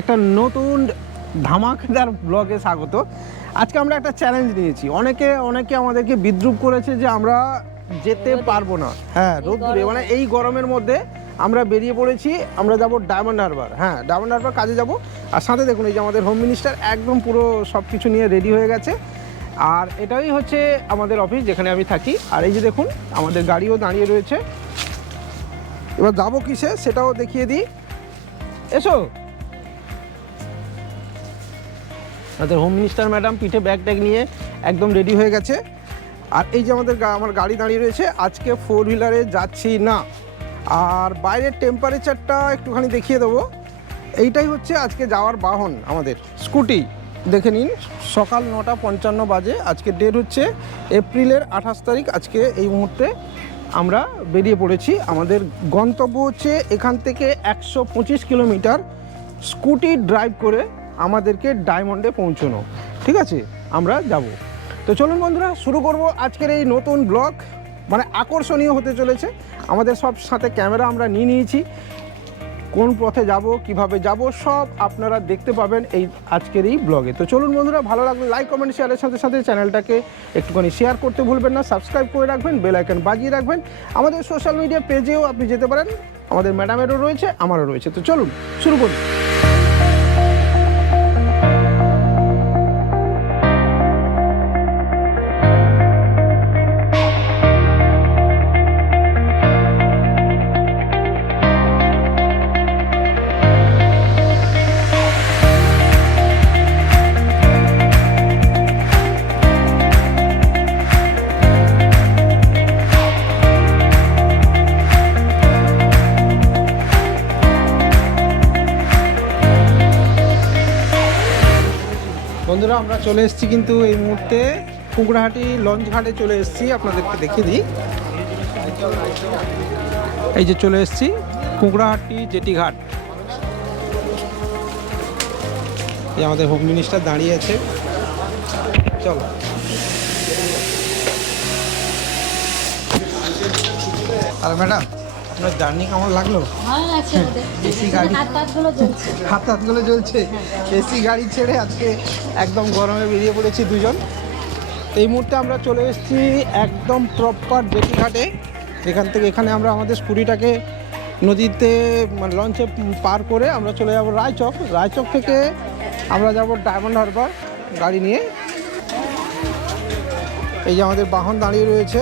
একটা নতুন ধামাকেদার ব্লগে স্বাগত। আজকে আমরা একটা চ্যালেঞ্জ নিয়েছি। অনেকে অনেকে আমাদেরকে বিদ্রুপ করেছে যে আমরা যেতে পারব না। হ্যাঁ রোদ্দুরে মানে এই গরমের মধ্যে আমরা বেরিয়ে পড়েছি। আমরা যাব ডায়মন্ড হারবার হ্যাঁ ডায়মন্ড হারবার কাজে যাব। আর সাথে দেখুন এই যে আমাদের হোম মিনিস্টার একদম পুরো সব কিছু নিয়ে রেডি হয়ে গেছে। আর এটাই হচ্ছে আমাদের অফিস যেখানে আমি থাকি। আর এই যে দেখুন আমাদের গাড়িও দাঁড়িয়ে রয়েছে। এবার যাব কিসে সেটাও দেখিয়ে দিই। এসো। আমাদের হোম মিনিস্টার ম্যাডাম পিঠে ব্যাগ ট্যাগ নিয়ে একদম রেডি হয়ে গেছে। আর এই যে আমাদের আমার গাড়ি দাঁড়িয়ে রয়েছে, আজকে ফোর হুইলারে যাচ্ছি না। আর বাইরের টেম্পারেচারটা একটুখানি দেখিয়ে দেবো। এইটাই হচ্ছে আজকে যাওয়ার বাহন আমাদের। স্কুটি, দেখে নিন, সকাল নটা পঞ্চান্ন বাজে, আজকে ডেট হচ্ছে এপ্রিলের আঠাশ তারিখ, আজকে এই মুহূর্তে আমরা বেরিয়ে পড়েছি। আমাদের গন্তব্য হচ্ছে এখান থেকে একশো পঁচিশ কিলোমিটার স্কুটি ড্রাইভ করে আমাদেরকে ডায়মন্ডে পৌঁছানো। ঠিক আছে? আমরা যাব। তো চলুন বন্ধুরা, শুরু করব আজকের এই নতুন ব্লগ। মানে আকর্ষণীয় হতে চলেছে। আমাদের সব সাথে ক্যামেরা আমরা নিয়ে নিয়েছি। কোন পথে যাব, কীভাবে যাব, সব আপনারা দেখতে পাবেন এই আজকের এই ব্লগে তো চলুন বন্ধুরা, ভালো লাগলে লাইক কমেন্ট শেয়ারের সাথে সাথে চ্যানেলটাকে একটুখানি শেয়ার করতে ভুলবেন না সাবস্ক্রাইব করে রাখবেন বেল আইকন বাজিয়ে রাখবেন। আমাদের সোশ্যাল মিডিয়া পেজেও আপনি যেতে পারেন, আমাদের ম্যাডামেরও রয়েছে, আমারও রয়েছে। তো চলুন, শুরু করুন বন্ধুরা, আমরা চলে এসেছি কিন্তু এই মুহূর্তে কুকড়াহাটি লঞ্চ ঘাটে চলে এসেছি। আপনাদেরকে দেখিয়ে দিই। এই যে চলে এসেছি কুকড়াহাটি জেটি ঘাট। এই আমাদের হোম মিনিস্টার দাঁড়িয়ে আছে। চলো। আর ম্যাডাম আপনার জার্নি কেমন লাগল? এসি গাড়ি হাত হাত হাতগুলো জ্বলছে। এসি গাড়ি ছেড়ে আজকে একদম গরমে বেরিয়ে পড়েছি দুজন। এই মুহূর্তে আমরা চলে এসেছি একদম প্রপার জেটি ঘাটে। এখান থেকে এখানে আমরা আমাদের স্কুটিটাকে নদীতে মানে লঞ্চে পার করে আমরা চলে যাব রায়চক। রায়চক থেকে আমরা যাব ডায়মন্ড হারবার গাড়ি নিয়ে। এই যে আমাদের বাহন দাঁড়িয়ে রয়েছে।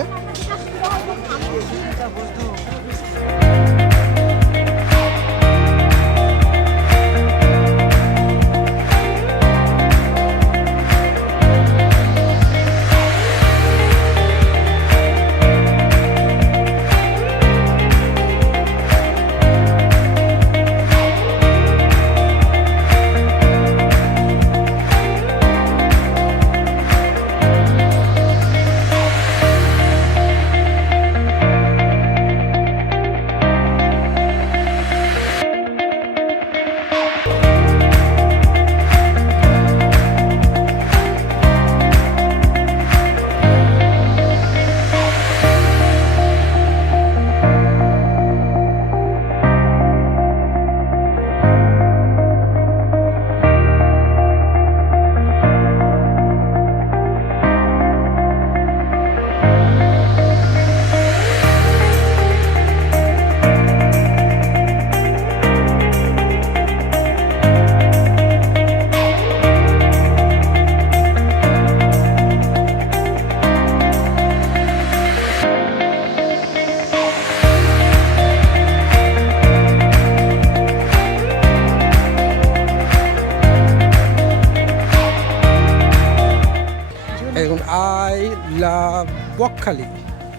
বকখালি,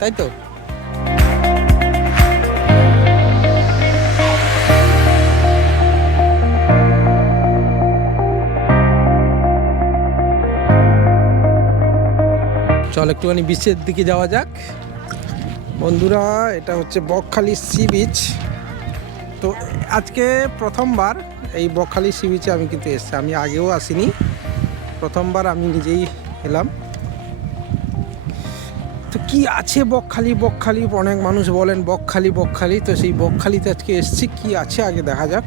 তাই তো? চল, একটুখানি বিচের দিকে যাওয়া যাক। বন্ধুরা, এটা হচ্ছে বকখালি সি বিচ তো আজকে প্রথমবার এই বকখালি সি বিচে আমি কিন্তু এসেছি। আমি আগেও আসিনি। প্রথমবার আমি নিজেই এলাম। তো কি আছে বকখালি? বকখালি অনেক মানুষ বলেন, বকখালি বকখালি। তো সেই বকখালিতে আজকে এসছি। কি আছে? আগে দেখা যাক।